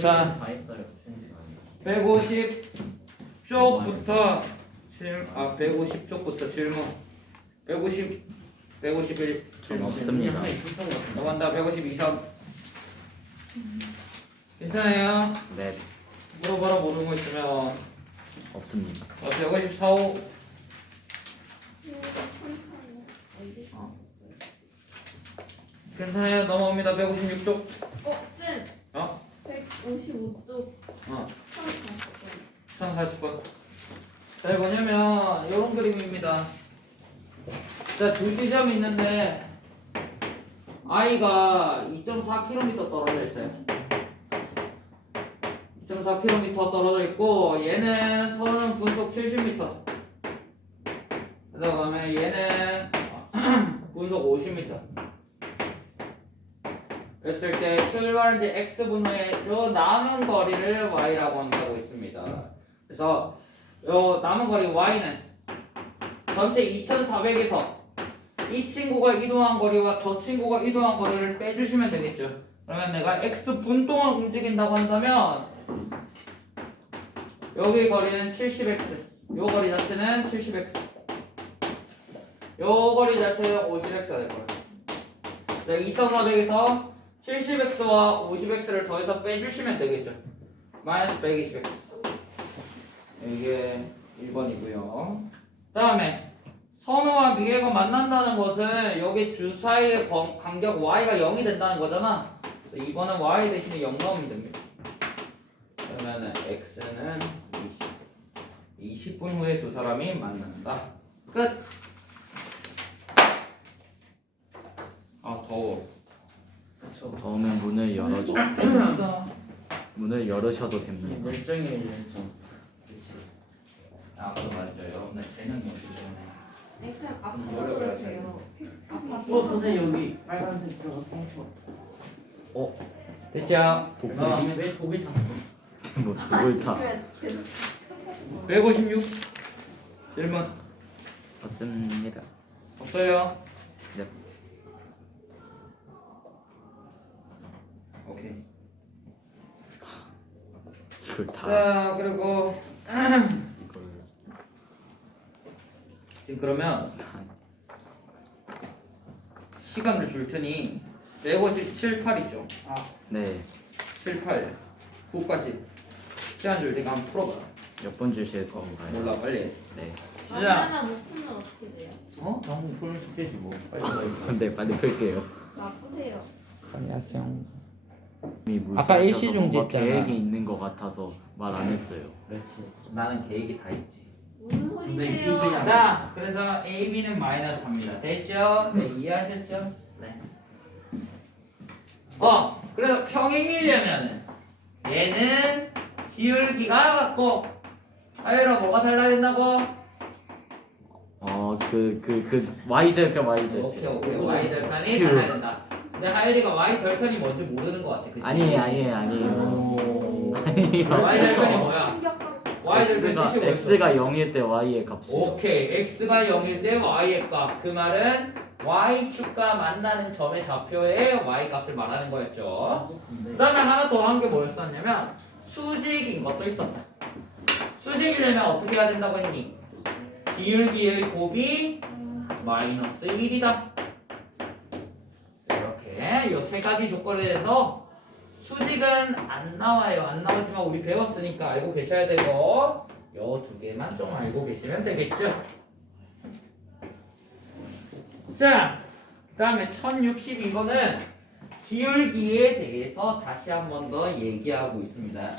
자, 150쪽부터 150쪽부터 질문. 151. 전 없습니다. 넘어간다. 152점. 괜찮아요? 네, 물어봐라. 모르는 거 있으면. 없습니다. 154, 5. 괜찮아요. 넘어옵니다. 156쪽. 쌤. 어? 155쪽. 1040번. 자, 이거 뭐냐면 이런 그림입니다. 자, 두 지점이 있는데 i가 2.4km 떨어져 있어요. 2.4km 떨어져 있고 얘는 선은 분속 70m. 그다음에 얘는 분속 50m. 그랬을 때 출발한 지 x분의 요 남은 거리를 y라고 한다고 있습니다. 그래서 요 남은 거리 y는 전체 2400에서 이 친구가 이동한 거리와 저 친구가 이동한 거리를 빼주시면 되겠죠. 그러면 내가 x분 동안 움직인다고 한다면 여기 거리는 70x, 요 거리 자체는 70x, 요 거리 자체는 50x가 될 거예요. 2400에서 70x와 50x를 더해서 빼주시면 되겠죠. 마이너스 120x. 이게 1번이고요. 다음에 선우와 미애가 만난다는 것은 여기 주 사이의 간격 y가 0이 된다는 거잖아. 이거는 y 대신에 0 넣으면 됩니다. 그러면 x는 20. 20분 후에 두 사람이 만난다. 끝. 아, 더워. 더우면 문을 열으셔도 됩니다. 열정이에요, 열정. 아까도 맞아요. 나 재능이 없기 때문에. 쌤 앞으로 그러세요. 선생님 여기 빨간색 들어가서 됐죠? 왜 독일 다 뭐 누굴 타? 156 질문 없습니다. 없어요? 네. 오케이. 이걸 다 자, 그리고 이걸 지금 그러면 시간을 줄 테니 157, 8 있죠? 네, 7, 8, 9까지 시간 줄 테니까 한번 풀어봐. 몇 번 주실 건가요? 몰라, 빨리 해. 네. 하나 못 풀면 어떻게 돼요? 방금 풀 숙제지 뭐. 빨리 해. 네, 빨리 풀게요. 나쁘세요. 안녕하세요. 이미 아까 무시하셔서 일시 중지 뭔가 했잖아. 계획이 있는 것 같아서 말 안 했어요. 그렇지. 나는 계획이 다 있지. 무슨 소리세요? 자, 그래서 A, B는 마이너스 3입니다. 됐죠? 네, 이해하셨죠? 네. 그래서 평행이려면은 얘는 기울기가 같고 아유라 뭐가 달라야 된다고? 그 y절편 오케이, Y 절편이 달라야 된다. 근데 하율이가 Y 절편이 뭔지 모르는 것 같아. 그치? 아니에요. 아니에요. 아니에요. Y 절편이 뭐야? 충격적. Y 절편 뜻이 뭐였어? x가 0일 때 y의 값이요. 오케이, x가 0일 때 y의 값. 그 말은 y축과 만나는 점의 좌표의 y 값을 말하는 거였죠. 그 다음에 하나 더 한 게 뭐였었냐면 수직인 것도 있었다. 수직이려면 어떻게 해야 된다고 했니? 기울기의 곱이 마이너스 1이다. 이렇게 이 세 가지 조건에 대해서 수직은 안 나와요. 안 나오지만 우리 배웠으니까 알고 계셔야 되고 요 두 개만 좀 알고 계시면 되겠죠. 자, 그 다음에 1062번은 기울기에 대해서 다시 한 번 더 얘기하고 있습니다.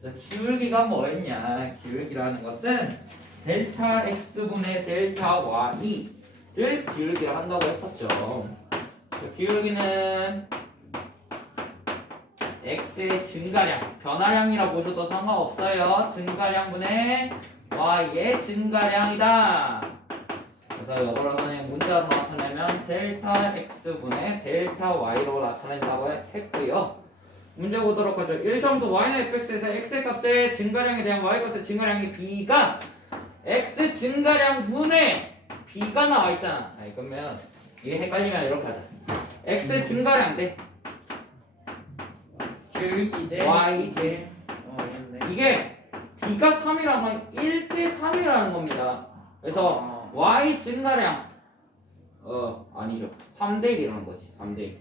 그래서 기울기가 뭐였냐? 기울기라는 것은 델타 x분의 델타 y를 기울기를 한다고 했었죠. 기울기는 x의 증가량, 변화량이라 보셔도 상관없어요. 증가량분의 y의 증가량이다. 그래서 이거를 그냥 문자로 나타내면 델타 x분의 델타 y로 나타낸다고 했고요. 문제 보도록 하죠. 1점수 y는 fx에서 x의 값의 증가량에 대한 y 값의 증가량이 b가 x 증가량 분의 b가 나와 있잖아. 그러면 이게 헷갈리면 이렇게 하자. x 증가량 대 네. yj. 이게 b가 3이라는 건 1대 3이라는 겁니다. 그래서 y 증가량 아니죠. 3대 1이라는 거지. 3대 1.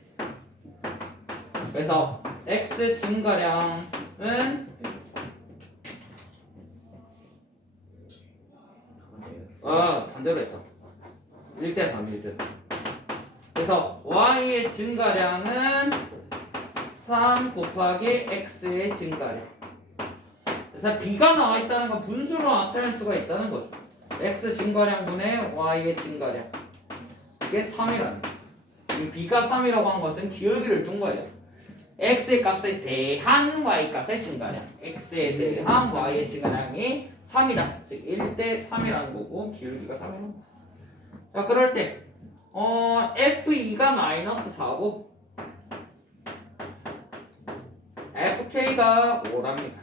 그래서 x 증가량은 반대로 했다. 1대 3, 1대 3. 그래서 y의 증가량은 3 곱하기 x의 증가량. 그래서 b가 나와 있다는 건 분수로 나타낼 수가 있다는 거죠. x 증가량분의 y의 증가량. 이게 3이라는 거예요. 이 b가 3이라고 한 것은 기울기를 둔 거예요. x의 값에 대한 y 값의 증가량. x에 대한 y의 증가량이 3이다. 즉 1대 3이라는 거고 기울기가 3이라는 거죠. 자, 그럴 때 F2가 마이너스 4고 FK가 5랍니다.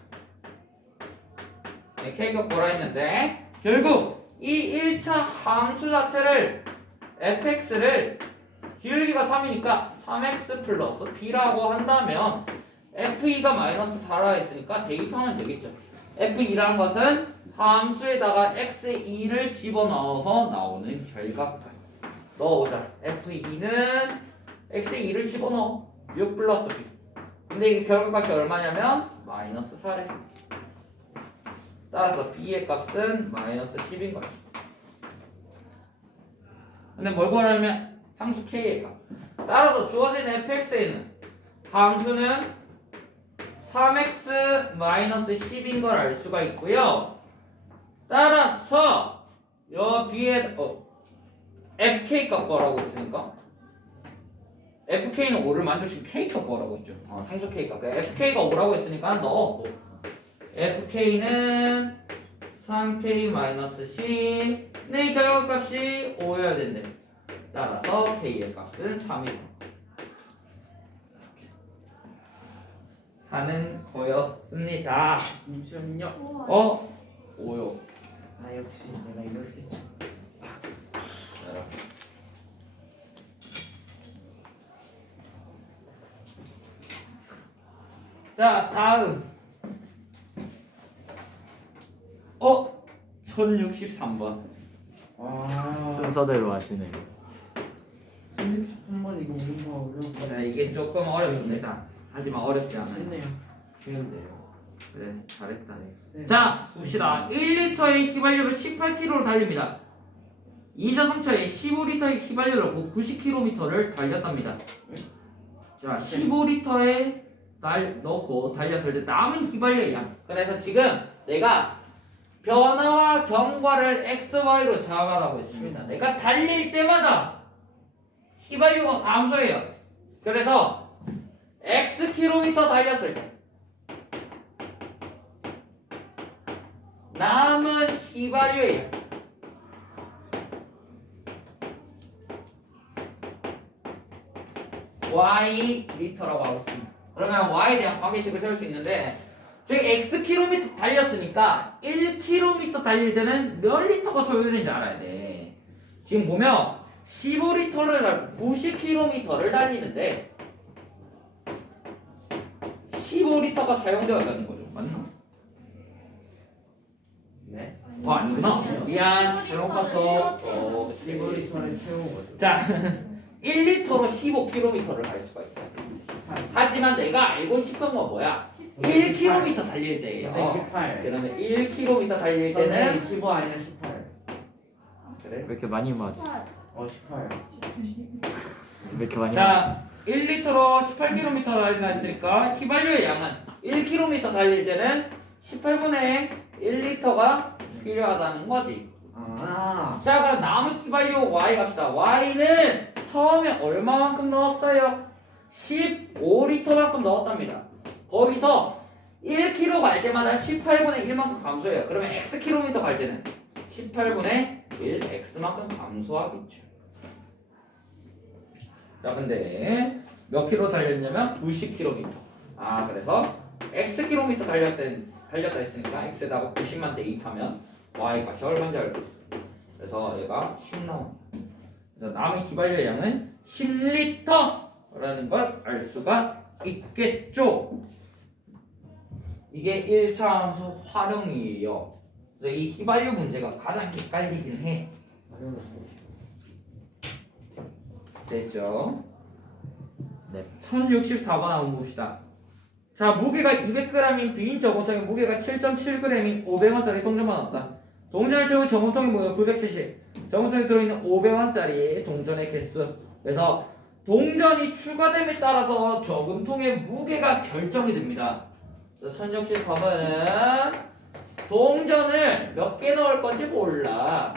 K가 뭐라 했는데 결국 이 1차 함수 자체를 fx를 기울기가 3이니까 3x 플러스 b라고 한다면 f2가 마이너스 4라 했으니까 대입하면 되겠죠. f2라는 것은 함수에다가 x2를 집어넣어서 나오는 결과값. 넣어보자. f2는 x2를 집어넣어. 6 플러스 b. 근데 이게 결과값이 얼마냐면 마이너스 4래. 따라서 b의 값은 마이너스 10인 거야. 근데 뭘 구하려면 상수 k의 값. 따라서 주어진 fx에는 함수는 3x 마이너스 10인 걸 알 수가 있고요. 따라서 여 b에 fk 값 구하라고 했으니까 fk는 5를 만족시킨 k 값 구하라고 했죠. 상수 k 값. fk가 5라고 했으니까 넣어. fk는 3k 마이너스 10. 네, 결과값이 5여야 된대. 따라서 k의 값은 3이다. 하는 거였습니다. 우와. 5요. 아 역시 내가 이렇게 자, 다음 1063번. 순서대로 하시네. 16번 이거 뭔가 어려운 자, 이게 조금 어렵습니다. 하지만 어렵지 않아요. 쉽네요. 쉬운데요. 그래, 잘했다. 네. 자, 봅시다. 1리터의 휘발유로 18km를 달립니다. 이 자동차에 15리터의 휘발유로 90km를 달렸답니다. 자, 15리터에 넣고 달렸을 때 남은 휘발유의 양. 그래서 지금 내가 변화와 경과를 XY로 정하라고 했습니다. 내가 달릴 때마다 휘발유가 감소해요. 그래서 X 킬로미터 달렸을 때 남은 휘발유의 양. Y 리터라고 하겠습니다. 그러면 Y에 대한 관계식을 세울 수 있는데 즉 X 킬로미터 달렸으니까 1km 달릴 때는 몇 리터가 소요되는지 알아야 돼. 지금 보면 15리터를 90km를 달리는데 15리터가 사용되어 있다는 거죠. 맞나? 네. 아니구나. 미안. 잘못 봤어. 15리터를 채운 거죠. 자, 1리터로 15km를 갈 수가 있어요. 하지만 내가 알고 싶은 건 뭐야? 1km 달릴 때예요. 선생님 18. 그러면 1km 달릴 때는 선생님 15 아니면 18. 그래. 왜 이렇게 많이 맞? 18. 왜 이렇게 많이? 자, 1리터로 18km 달린다 했으니까 휘발유의 양은 1km 달릴 때는 18분의 1리터가 필요하다는 거지. 아. 자, 그럼 남은 휘발유 Y 갑시다. Y는 처음에 얼마만큼 넣었어요? 15리터만큼 넣었답니다. 거기서 1km 갈 때마다 18분의 1만큼 감소해요. 그러면 Xkm 갈 때는 18분의 1 X만큼 감소하겠죠. 자, 근데 몇 킬로 달렸냐면 90km. 아, 그래서 Xkm 달렸다 했으니까 X에다가 90만 대입하면 Y 값이 얼마인지 알고 있어요. 그래서 얘가 10 나옵니다. 그래서 남은 휘발유의 양은 10리터라는 걸 알 수가 있겠죠. 이게 1차 함수 활용이에요. 그래서 이 휘발유 문제가 가장 헷갈리긴 해. 됐죠? 네. 1064번 한번 봅시다. 자, 무게가 200g인 빈 저금통에 무게가 7.7g인 500원짜리 동전만 왔다. 동전을 채우 저금통의 무게가 970. 저금통에 들어있는 500원짜리 동전의 개수. 그래서 동전이 추가됨에 따라서 저금통의 무게가 결정이 됩니다. 1064번은 동전을 몇 개 넣을 건지 몰라.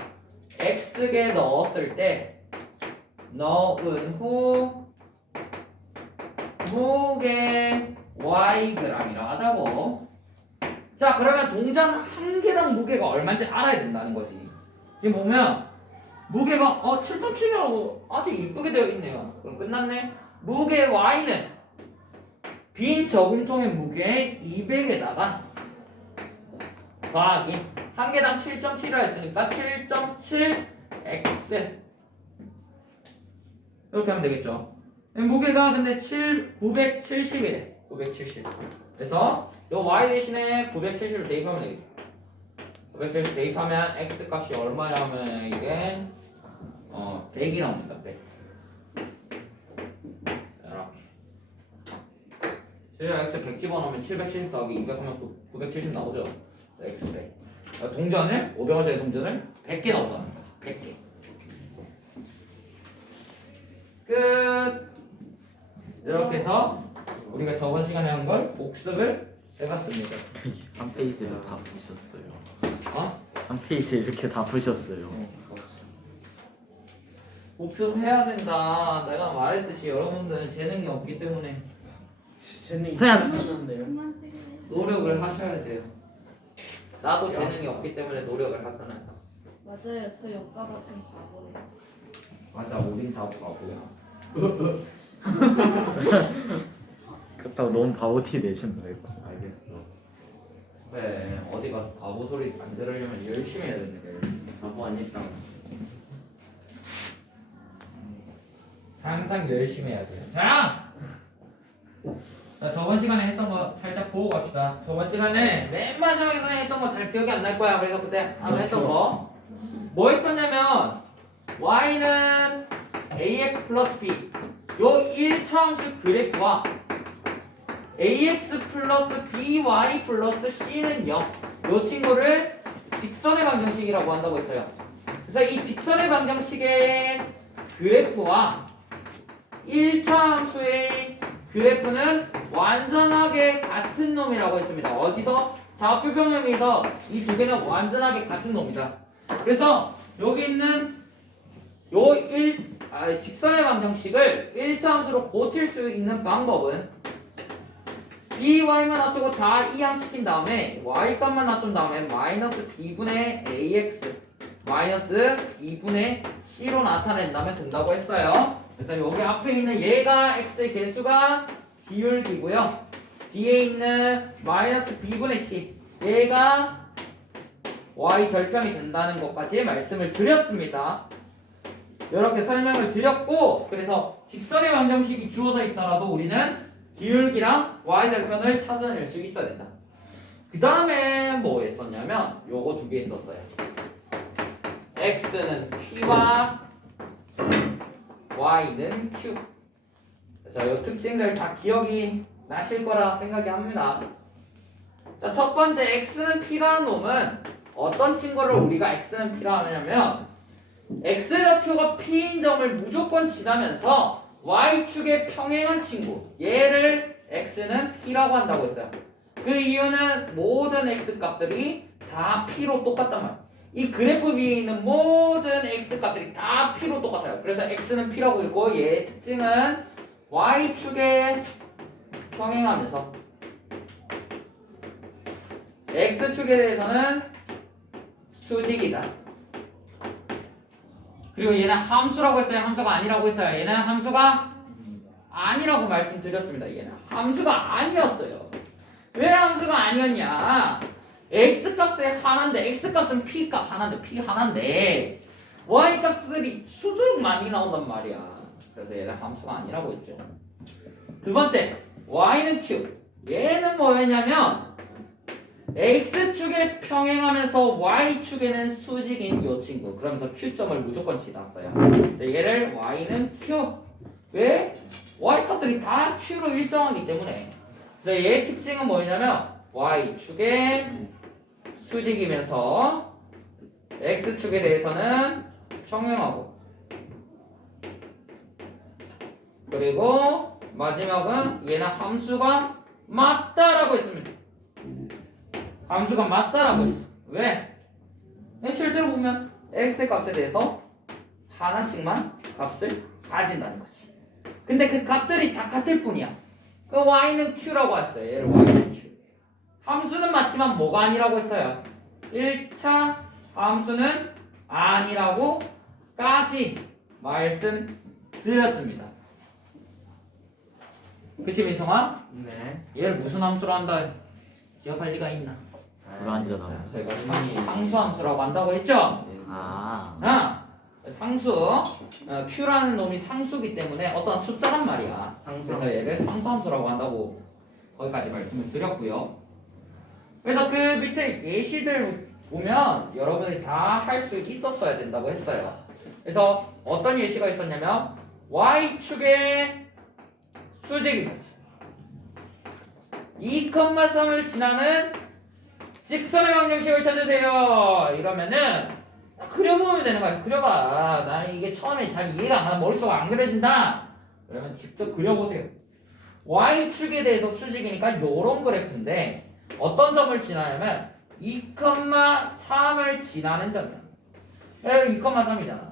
X개 넣었을 때 넣은 후 무게 Yg이라 하자고. 자, 그러면 동전 한 개당 무게가 얼마인지 알아야 된다는 거지. 지금 보면 무게가 7.7이라고 아주 이쁘게 되어 있네요. 그럼 끝났네. 무게 Y는 빈 저금통의 무게 200에다가 더하기 한 개당 7.7이라 했으니까 7.7x 이렇게 하면 되겠죠. 무게가 근데 970이래. 970. 그래서 요 y 대신에 970을 대입하면 되겠죠. 970 대입하면 x 값이 얼마냐면 이게 100이 나옵니다. 100. 이렇게. x 100 집어넣으면 770 더하기 200 하면 970 나오죠. x 100. 동전을 500원짜리 동전을 100개 넣었다는 거지. 100개. 끝. 이렇게 해서 우리가 저번 시간에 한 걸 복습을 해봤습니다. 한 페이지를 다 푸셨어요. 어? 한 페이지 이렇게 다 푸셨어요. 복습해야 된다. 내가 말했듯이 여러분들은 재능이 없기 때문에 재능이 서양! 하셨는데요. 노력을 하셔야 돼요. 나도 재능이 없기 때문에 노력을 하잖아요. 맞아요. 저희 오빠가 참 바보예요. 맞아, 우린 다 바보야. 그렇다고 너무 바보티 내지 말고. 알겠어. 그래, 어디 가서 바보 소리 안 들으려면 열심히 해야 되는 거야. 바보 아니까. 항상 열심히 해야 돼요. 자! 자, 저번 시간에 했던 거 살짝 보고 갑시다. 저번 시간에 맨 마지막에 했던 거 잘 기억이 안 날 거야. 그래서 그때 한번 했던 거. 뭐 했었냐면 y는 ax 플러스 b 요 1차 함수 그래프와 ax 플러스 by 플러스 c는 0 요 친구를 직선의 방정식이라고 한다고 했어요. 그래서 이 직선의 방정식의 그래프와 1차 함수의 그래프는 완전하게 같은 놈이라고 했습니다. 어디서? 좌표 평면에서 이 두 개는 완전하게 같은 놈이다. 그래서 여기 있는 요 직선의 방정식을 1차 함수로 고칠 수 있는 방법은 by만 놔두고 다 이항시킨 다음에 y 값만 놔둔 다음에 마이너스 2분의 ax 마이너스 2분의 c로 나타낸다면 된다고 했어요. 그래서 여기 앞에 있는 얘가 x의 개수가 기울기고요. 뒤에 있는 마이너스 b분의 c 얘가 y 절정이 된다는 것까지 말씀을 드렸습니다. 이렇게 설명을 드렸고, 그래서 직선의 방정식이 주어져 있더라도 우리는 기울기랑 y 절편을 찾아낼 수 있어야 된다. 그 다음에 뭐 했었냐면 요거 두 개 했었어요. x는 p와 y는 q. 그래서 이 특징들 다 기억이 나실 거라 생각이 합니다. 자, 첫 번째 x는 p라는 놈은 어떤 친구를 우리가 x는 p라 하냐면 x좌표가 p인 점을 무조건 지나면서 y축에 평행한 친구 얘를 x는 p라고 한다고 했어요. 그 이유는 모든 x 값들이 다 p로 똑같단 말이에요. 이 그래프 위에 있는 모든 x 값들이 다 p로 똑같아요. 그래서 x는 p라고 읽고 얘의 특징은 y축에 평행하면서 x축에 대해서는 수직이다. 그리고 얘는 함수라고 했어요? 함수가 아니라고 했어요? 얘는 함수가 아니라고 말씀드렸습니다. 얘는 함수가 아니었어요. 왜 함수가 아니었냐? x값은 하나인데 x값은 p값 하나인데 p 하나인데 y값들이 수두룩 많이 나온단 말이야. 그래서 얘는 함수가 아니라고 했죠. 두 번째 y는 q. 얘는 뭐였냐면 x축에 평행하면서 y축에는 수직인 요 친구. 그러면서 q점을 무조건 지났어요. 얘를 y는 q. 왜? y 값들이 다 q로 일정하기 때문에. 그래서 얘의 특징은 뭐냐면 y축에 수직이면서 x축에 대해서는 평행하고, 그리고 마지막은 얘는 함수가 맞다라고 했습니다. 함수가 맞다라고 했어. 왜? 실제로 보면 x의 값에 대해서 하나씩만 값을 가진다는 거지. 근데 그 값들이 다 같을 뿐이야. 그 y는 q라고 했어요. 얘를 y는 q. 함수는 맞지만 뭐가 아니라고 했어요? 1차 함수는 아니라고까지 말씀드렸습니다. 그치 민성아? 네. 얘를 무슨 함수로 한다? 기억할 리가 있나? 불완전함. 제가 상수함수라고 한다고 했죠? 아. 상수 q라는 놈이 상수기 때문에 어떤 숫자란 말이야. 그래서 얘를 상수함수라고 한다고 거기까지 말씀을 드렸고요. 그래서 그 밑에 예시들 보면 여러분이 다 할 수 있었어야 된다고 했어요. 그래서 어떤 예시가 있었냐면 y축의 수직이면서 2,3을 지나는 직선의 방정식을 찾으세요. 이러면은 그려보면 되는 거야. 그려봐. 나는 이게 처음에 잘 이해가 안 가. 머릿속에 안 그려진다. 그러면 직접 그려보세요. y축에 대해서 수직이니까 요런 그래프인데 어떤 점을 지나냐면 2,3을 지나는 점이야. 2,3이잖아.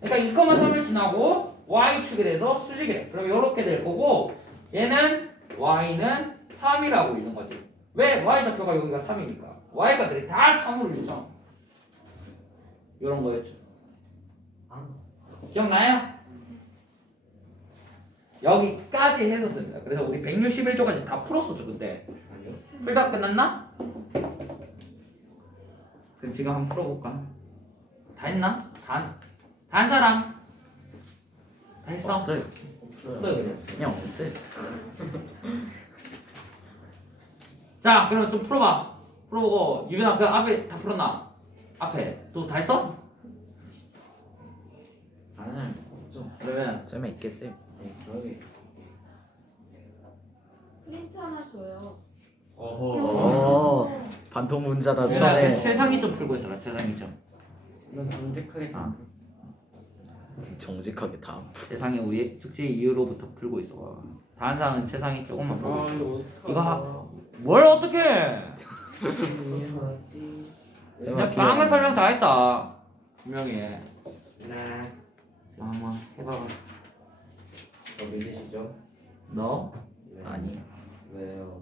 그러니까 2,3을 지나고 y축에 대해서 수직이래. 그럼 요렇게 될 거고 얘는 y는 3이라고 읽는 거지. 왜? y좌표가 여기가 3이니까. y값들이 다 3으로 일정. 요런 거였죠. 기억나요? 여기까지 했었습니다. 그래서 우리 161조까지 다 풀었었죠 그때. 풀다 끝났나? 그럼 지금 한번 풀어볼까? 다 했나? 다 한 사람? 다 했어? 없어요. 없어요 그래. 그냥 없어요. 자 그러면 좀 풀어봐. 풀어보고 유빈아 그 앞에 다 풀었나? 앞에 또 다 했어? 아니요. 없죠. 그러면 설마 있겠어요? 저기. 프린트 하나 줘요. 오. 반통 문자다 유빈아 그 전에. 최상위 좀 풀고 있어라. 최상위 좀. 이건 정직하게 아. 정직하게 다음. 최상위 위에 숙제 이후로부터 풀고 있어. 다른 사람은 최상위 조금만 풀고 있어. 이거 뭘 어떻게? 진짜 방금 설명 다 했다. 분명히. 네. 한번 해봐봐. 저 믿으시죠? 너? 네. 아니. 왜요?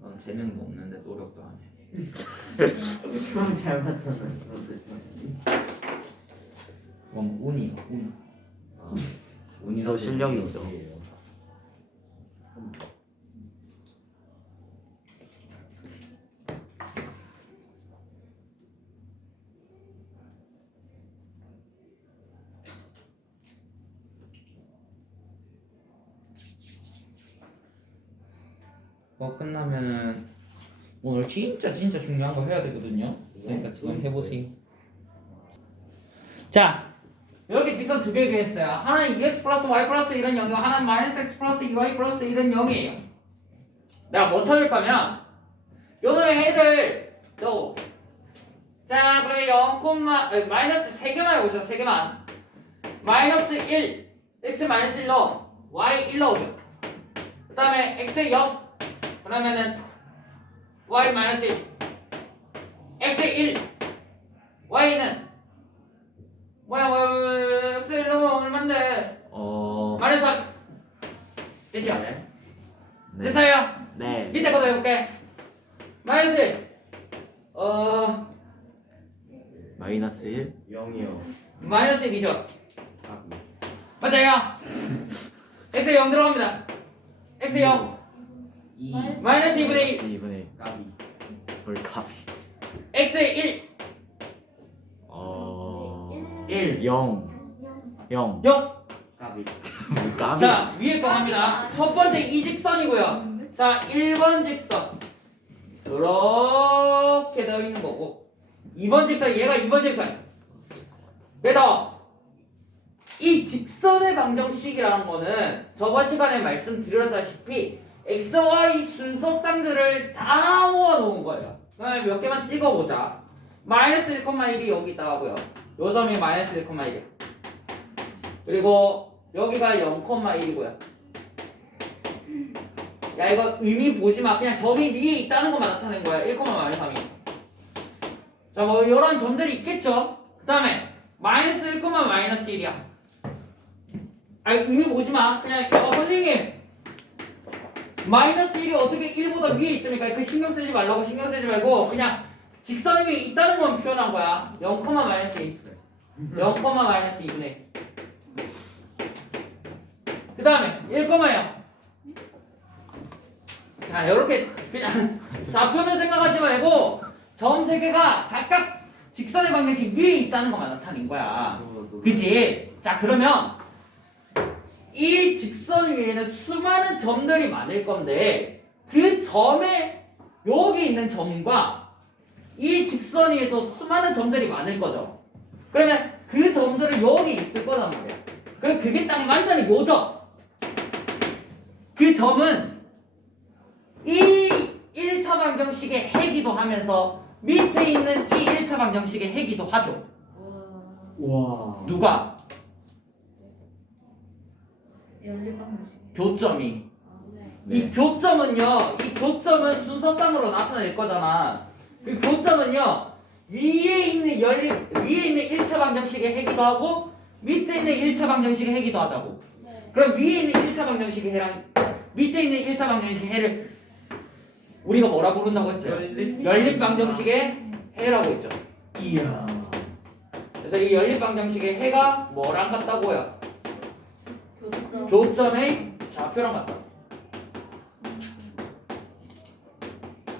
넌 재능도 없는데 노력도 안 해. 형 잘 맞잖아요. 그럼 운이 운. 운이 더 실력이죠. 끝나면은 오늘 진짜 중요한 거 해야 되거든요. 그러니까 지금 해보세요. 자, 이렇게 직선 두 개 했어요. 하나는 2x 플러스 y 플러스 1은 0이고 하나는 마이너스 x 플러스 2y 플러스 1은 0이에요. 내가 뭐 찾을 거면 요놈의 해를 또 자, 그러면 0, 마이너스 3개만 해보죠. 3개만. 마이너스 1, x 마이너스 1 넣어. y 1 넣어줘. 그 다음에 x 0. 그러면은 y 마이너스 1, x 1, y는 뭐야 x 1 넣으면 얼만데? 마이너스 3. 됐죠? 네. 됐어요? 네. 밑에 것도 해볼게. 마이너스 1. 마이너스 1. 0이요. 마이너스 1이죠. 아, 맞아요. x 0 들어갑니다. x 0. 2. 마이너스 2분의 1. 2분의 까비. 볼카비. x 1. 1. 0. 0. 0. 까비. 까비. 자, 위에 거 갑니다. 첫 번째 이 직선이고요. 자, 1번 직선. 이렇게 되어 있는 거고 2번 직선 얘가 2번 직선. 그래서 이 직선의 방정식이라는 거는 저번 시간에 말씀드렸다시피 x, y 순서쌍들을 다 모아놓은 거예요. 그다음에 몇 개만 찍어보자. 마이너스 1,1이 여기 있다고요. 요 점이 마이너스 1,1이야. 그리고 여기가 0,1이고요. 야 이거 의미 보지 마. 그냥 점이 위에 있다는 것만 나타낸 거야. 1,-3이. 자 뭐 이런 점들이 있겠죠. 그 다음에 마이너스 1,-1이야. 아니 의미 보지 마. 그냥 선생님 마이너스 1이 어떻게 1보다 위에 있습니까? 그 신경 쓰지 말라고. 신경 쓰지 말고 그냥 직선 위에 있다는 건 표현한 거야. 0,-2 0,-2분의 1. 그 다음에 1,0 자 이렇게 그냥 좌표면 생각하지 말고 점 3개가 각각 직선의 방정식 위에 있다는 것만 나타낸 거야. 그치? 자 그러면 이 직선 위에는 수많은 점들이 많을 건데 그 점에 여기 있는 점과 이 직선 위에도 수많은 점들이 많을 거죠. 그러면 그 점들은 여기 있을 거란 말이야. 그럼 그게 딱 완전히 요점. 그 점은 이 1차 방정식의 해기도 하면서 밑에 있는 이 1차 방정식의 해기도 하죠. 와. 누가? 연립방정식. 교점이. 네. 이 교점은요. 이 교점은 순서쌍으로 나타낼 거잖아. 그 교점은요. 위에 있는 1차 방정식의 해기도 하고 밑에 있는 1차 방정식의 해기도 하자고. 네. 그럼 위에 있는 1차 방정식의 해랑 밑에 있는 1차 방정식의 해를 우리가 뭐라 부른다고 했어요? 연립 방정식의 해라고 했죠. 이야. 그래서 이 연립 방정식의 해가 뭐랑 같다고요? 교점. 교점의 좌표랑 같다.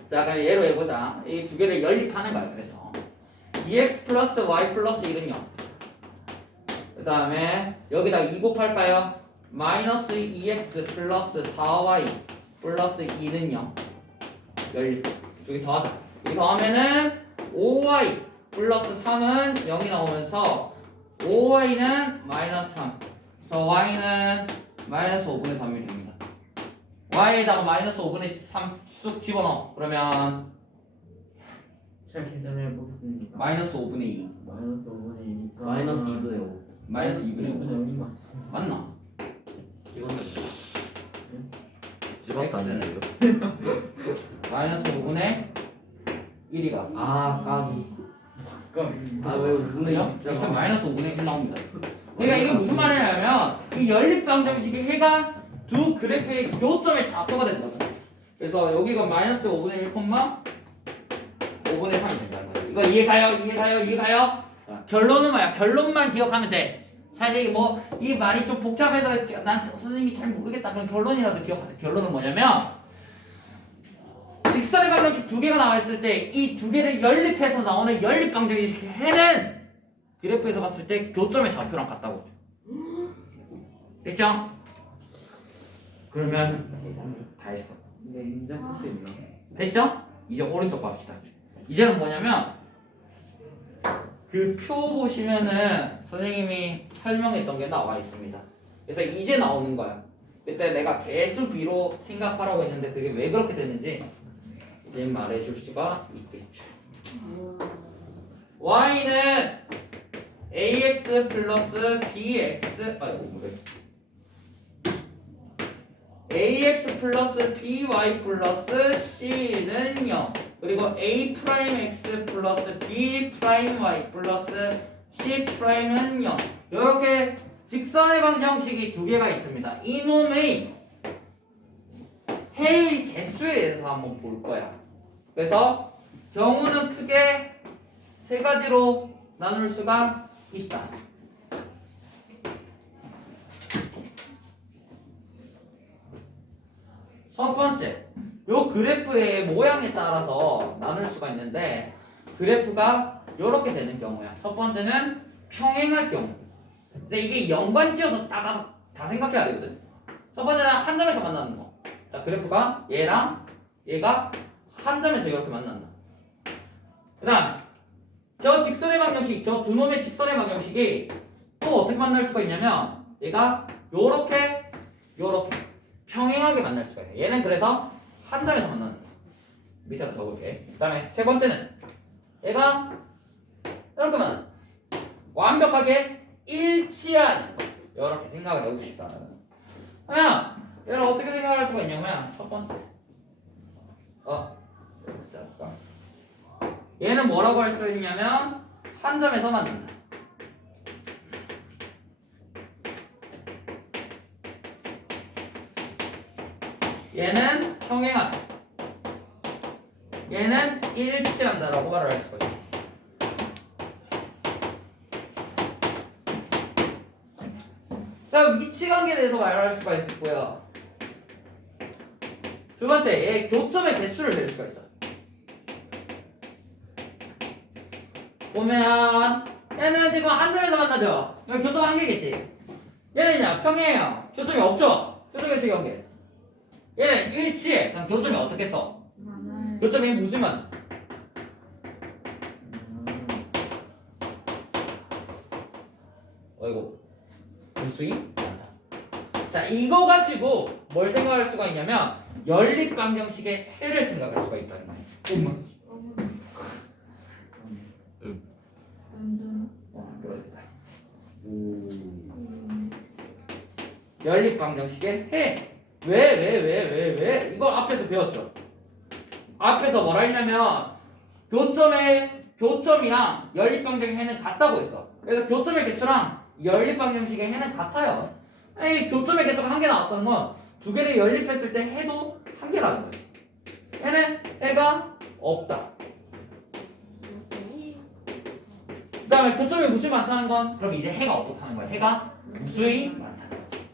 자, 그럼 예로 해보자. 이 두 개를 연립하는 거야. 그래서 2x 플러스 y 플러스 1은 0. 그 다음에 여기다 2 곱할까요? 마이너스 2x 플러스 4y 플러스 2는 0. 연립. 여기 더하자. 여기 더하면은 5y 플러스 3은 0이 나오면서 5y는 마이너스 3. 그래서 y는 마이너스 5분의 3mm입니다. y에다가 마이너스 5분의 3 쑥 집어넣어. 그러면 잘 계산해 보겠습니다. 마이너스 5분의 2. 마이너스 5분의 2니까 마이너스 2분의 5. 마이너스 2분의 5. 맞나? 이거는 집었다는데요. 마이너스 5분의 1이가. 아 까비. 아왜 그죠? 여기서 마이너스 5분의 1 나옵니다. 그러니까 이게 무슨 말이냐면 이 연립 방정식의 해가 두 그래프의 교점의 좌표가 된다고. 그래서 여기가 마이너스 5분의 1, 5분의 3이 된다는 거예요. 이거 이해가요? 결론은 뭐야? 결론만 기억하면 돼. 사실 뭐 이게 말이 좀 복잡해서 난 선생님이 잘 모르겠다. 그럼 결론이라도 기억하세요. 결론은 뭐냐면 직선의 방정식 두 개가 나와 있을 때 이 두 개를 연립해서 나오는 연립 방정식 해는 그래프에서 봤을 때 교점의 좌표랑 같다고. 됐죠? 그러면 다 했어. 네 인정할 수 있나? 됐죠? 이제 오른쪽 봅시다. 이제는 뭐냐면 그 표 보시면은 선생님이 설명했던 게 나와 있습니다. 그래서 이제 나오는 거야. 그때 내가 개수 비로 생각하라고 했는데 그게 왜 그렇게 되는지 이제 말해줄 수가 있겠죠. y는 ax 플러스 bx ax 플러스 by 플러스 c는 0. 그리고 a 프라임 x 플러스 b 프라임 y 플러스 c 프라임은 0. 이렇게 직선의 방정식이 두 개가 있습니다. 이놈의 해의 개수에 대해서 한번 볼 거야. 그래서 경우는 크게 세 가지로 나눌 수가 있다. 첫 번째, 요 그래프의 모양에 따라서 나눌 수가 있는데 그래프가 이렇게 되는 경우야. 첫 번째는 평행할 경우. 근데 이게 연관지어서 다 생각해야 되거든. 첫 번째는 한 점에서 만나는 거. 자, 그래프가 얘랑 얘가 한 점에서 이렇게 만난다. 그 다음 저 직선의 방정식, 저 두 놈의 직선의 방정식이 또 어떻게 만날 수가 있냐면 얘가 요렇게 평행하게 만날 수가 있어요. 얘는 그래서 한 점에서 만나는 거야. 밑에다 적을게. 그 다음에 세 번째는 얘가 이렇게 만나 완벽하게 일치한 이렇게 생각을 해봅시다. 그냥 얘를 어떻게 생각할 수가 있냐면 첫 번째 잠깐. 얘는 뭐라고 할 수 있냐면 한 점에서 만난다. 얘는 평행하다. 얘는 일치한다라고 말을 할 수가 있어. 자, 위치관계에 대해서 말할 수가 있고요. 두 번째, 얘 교점의 개수를 낼 수가 있어. 보면 얘는 지금 한 점에서 만나죠. 여기 교점 한 개겠지. 얘는요 평행해요. 교점이 없죠. 교점 개수 관계. 얘는 일치해. 그럼 교점이 어떻게 써? 많아요. 교점이 무슨 만? 어이구 무수히? 자 이거 가지고 뭘 생각할 수가 있냐면 연립방정식의 해를 생각할 수가 있다는 거예요. 둔둔. 그러겠다. 연립방정식의 해. 왜? 이거 앞에서 배웠죠. 앞에서 뭐라 했냐면 교점이랑 연립방정식의 해는 같다고 했어. 그래서 교점의 개수랑 연립방정식의 해는 같아요. 이 교점의 개수가 한 개 나왔다는 건 두 개를 연립했을 때 해도 한 개라는 거지. 얘는 해가 없다. 그 다음에 교점이 무수히 많다는 건 그럼 이제 해가 어떻다는 거야. 해가 무수히 많다는 거지.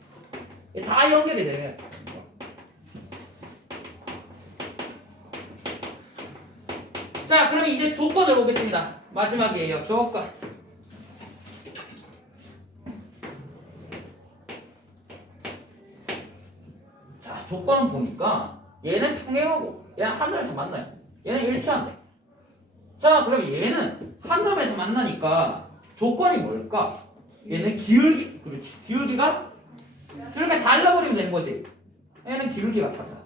다 연결이 되는 거야. 자, 그럼 이제 조건을 보겠습니다. 마지막이에요. 조건. 자, 조건은 보니까 얘는 평행하고 얘는 한 점에서 만나요. 얘는 일치한대. 자, 그럼 얘는 한 점에서 만나니까 조건이 뭘까? 얘는 기울기, 그렇지. 기울기가 달라버리면 되는 거지. 얘는 기울기가 달라.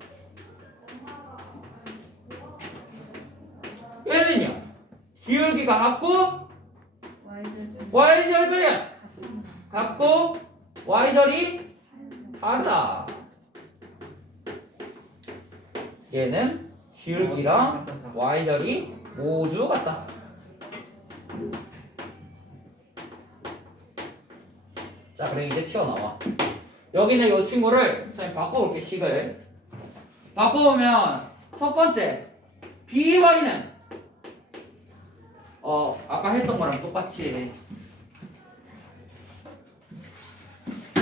얘는요 기울기가 같고 y절별이 같고 y절이 다르다. 얘는 기울기랑 y절이 모두 같다. 자, 그럼 이제 튀어나와. 여기는 이 친구를 선생님 바꿔볼게. 식을 바꿔보면 첫 번째 by는 아까 했던 거랑 똑같이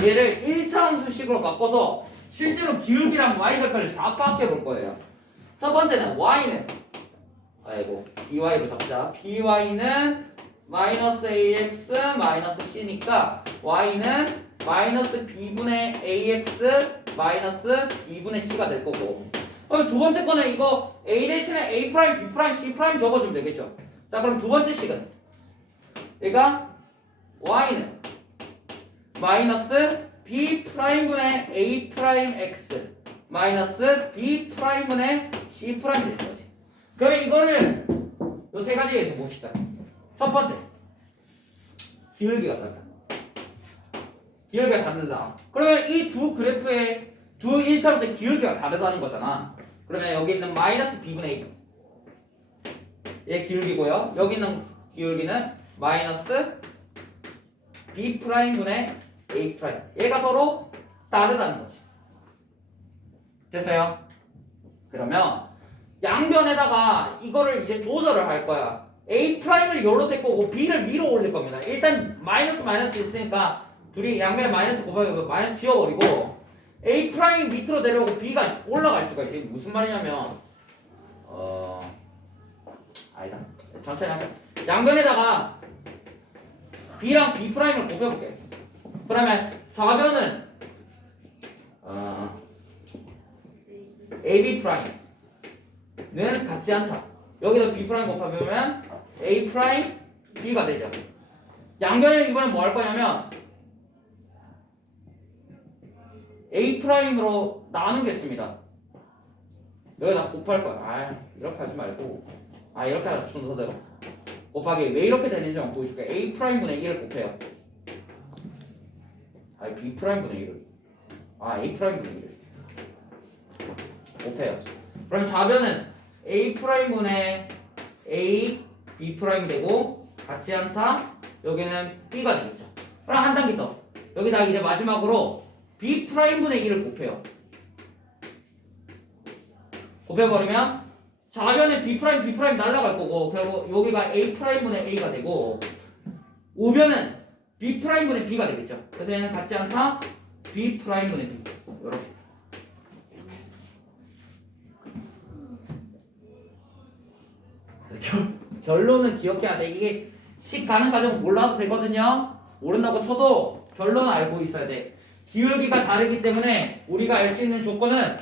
얘를 1차함수식으로 바꿔서 실제로 기울기랑 y절편을 다 파악해 볼 거예요. 첫 번째는 y는 by로 잡자. by는 마이너스 ax 마이너스 c니까 y는 마이너스 b분의 ax 마이너스 b분의 c가 될 거고. 두 번째 거는 이거 a 대신에 a 프라임, b 프라임, c 프라임 적어주면 되겠죠. 자, 그럼 두 번째 식은 얘가 y는 마이너스 b 프라임분의 a 프라임 x 마이너스 b 프라임분의 c 프라임이 되는 거지. 그러면 이거를 요 세 가지에서 봅시다. 첫 번째 기울기가 다르다. 기울기가 다르다. 그러면 이 두 그래프의 두 일차로서의 기울기가 다르다는 거잖아. 그러면 여기 있는 마이너스 b분의 a 얘 기울기고요. 여기 있는 기울기는 마이너스 b 프라임분의 a 프라임. 얘가 서로 다르다는 거지. 됐어요? 그러면 양변에다가 이거를 이제 조절을 할 거야. a 프라임을 요로 될 거고 b를 위로 올릴 겁니다. 일단 마이너스 있으니까 둘이 양변에 마이너스 곱하기 마이너스 지워버리고 a 프라임 밑으로 내려오고 b가 올라갈 수가 있어요. 무슨 말이냐면 아니다. 천천히 할게요. 양변에다가 b랑 b 프라임을 곱해볼게. 그러면 좌변은 ab 프라임 같지 않다. 여기서 B 프라임 곱하면 A 프라임 B가 되죠. 양변을 이번에 뭐 할 거냐면 A 프라임으로 나누겠습니다. 여기다 곱할 거야. 아, 이렇게 하지 말고 이렇게 하자. 순서대로 곱하기 왜 이렇게 되는지 한번 보여줄게. A 프라임분의 1을 곱해요. B 프라임분의 1을 A 프라임분의 1을 곱해요. 그럼 좌변은 A 프라임분의 A B 프라임 되고 같지 않다. 여기는 B가 되겠죠. 그럼 한 단계 더. 여기다 이제 마지막으로 B 프라임분의 1을 곱해요. 곱해버리면 좌변에 B 프라임 날라갈 거고 결국 여기가 A 프라임분의 A가 되고 우변은 B 프라임분의 B가 되겠죠. 그래서 얘는 같지 않다. B 프라임분의 B. 이렇게. 결론은 기억해야 돼. 이게 식 가는 과정 몰라도 되거든요. 모른다고 쳐도 결론은 알고 있어야 돼. 기울기가 다르기 때문에 우리가 알 수 있는 조건은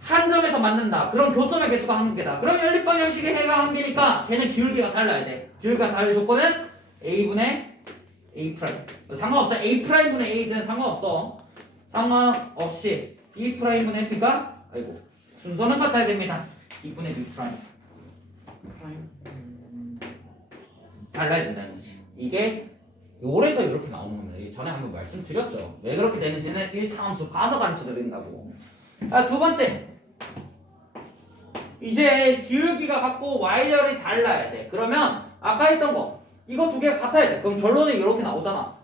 한 점에서 맞는다. 그럼 교점의 개수가 한 개다. 그럼 연립방정식의 해가 한 개니까 걔는 기울기가 달라야 돼. 기울기가 다를 조건은 A분의 A 프라임. 상관없어. A 프라임분의 A든 상관없어. 상관없이 B 프라임분의 B가 순서는 같아야 됩니다. B분의 B 프라임. 달라야 된다는 거지. 이게 요래서 이렇게 나오는 겁니다. 전에 한번 말씀드렸죠. 왜 그렇게 되는지는 1차 함수 가서 가르쳐 드린다고. 두 번째. 이제 기울기가 같고 y절이 달라야 돼. 그러면 아까 했던 거 이거 두 개가 같아야 돼. 그럼 결론이 이렇게 나오잖아.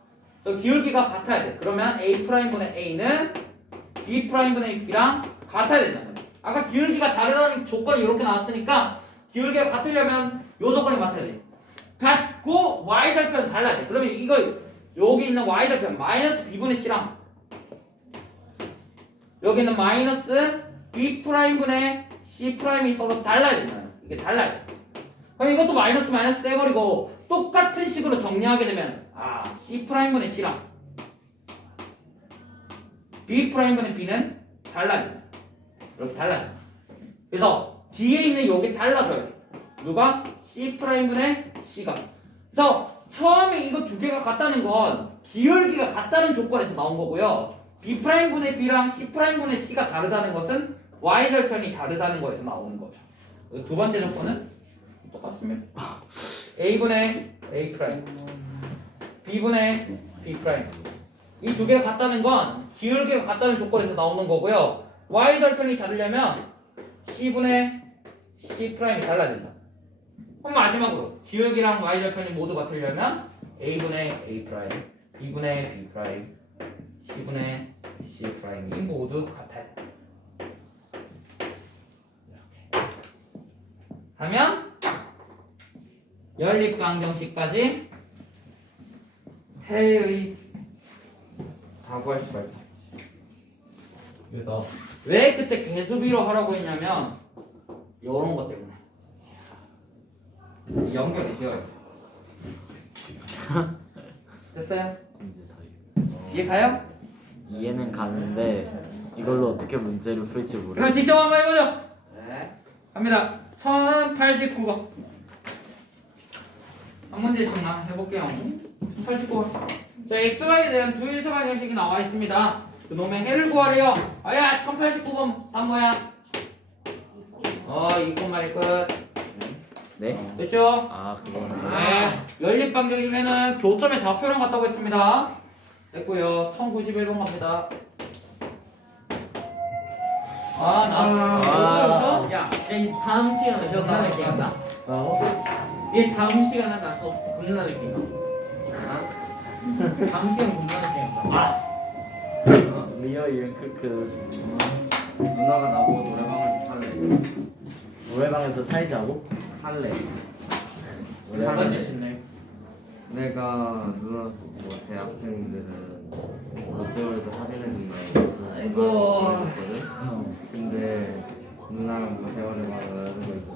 기울기가 같아야 돼. 그러면 A'분의 A는 B'분의 B랑 같아야 된다는 거야. 아까 기울기가 다르다는 조건이 이렇게 나왔으니까 기울기가 같으려면 요 조건이 맞아야 돼. 같고 y절편은 달라야 돼. 그러면 이걸 여기 있는 y절편 마이너스 B분의 C랑 여기 있는 마이너스 B'분의 C'이 서로 달라야 된다는 거야. 이게 달라야 돼. 그럼 이것도 마이너스 떼버리고 똑같은 식으로 정리하게 되면 C'분의 C랑 B'분의 B는 달라야 돼. 이렇게 달라야 돼. 그래서 뒤에 있는 요게 달라져요. 누가? C'분의 C가. 그래서 처음에 이거 두 개가 같다는 건 기울기가 같다는 조건에서 나온 거고요. B'분의 B랑 C'분의 C가 다르다는 것은 y절편이 다르다는 거에서 나오는 거죠. 두 번째 조건은 똑같습니다. A분의 A 프라임, B분의 B 프라임. 이 두 개가 같다는 건 기울기가 같다는 조건에서 나오는 거고요. y절편이 다르려면 C분의 C 프라임이 달라야 된다. 그럼 마지막으로 기울기랑 y절편이 모두 같으려면 A분의 A 프라임, B분의 B 프라임, C분의 C 프라임이 모두 같아야 돼. 하면 연립방정식까지 해의 다 구할 수가 있다. 그래서 왜 그때 개수비로 하라고 했냐면 이런 것 때문에 연결이 되어야 돼. 됐어요? 이해 가요? 이해는 가는데 이걸로 어떻게 문제를 풀지 그럼 모르겠어요. 직접 한번 해보죠. 네. 갑니다. 1089번. 한 문제씩만 해볼게요. 1089번. 자, XY에 대한 두 1차 방정식이 나와 있습니다. 그놈의 해를 구하래요. 1089번 답 뭐야? 2콤마 1 끝. 네? 됐죠? 그거네. 네. 연립방정식 해는 교점의 좌표랑 같다고 했습니다. 됐고요. 1091번 갑니다. 야, 이 다음 시간에 존나 느낌 한다. 얘 다음 시간에 나서 겁나 느낌. 다음 시간 겁나 느낌 한다. 리얼 이름 크크. 누나가 나보고 노래방에서 살래. 노래방에서 살자고? 살래. 사람 내신네. 내가 누나 뭐 대학생들은 롯데월드 사귀는데 아이고. 근데 누나랑 뭐 대화를 많이 나누고 있어.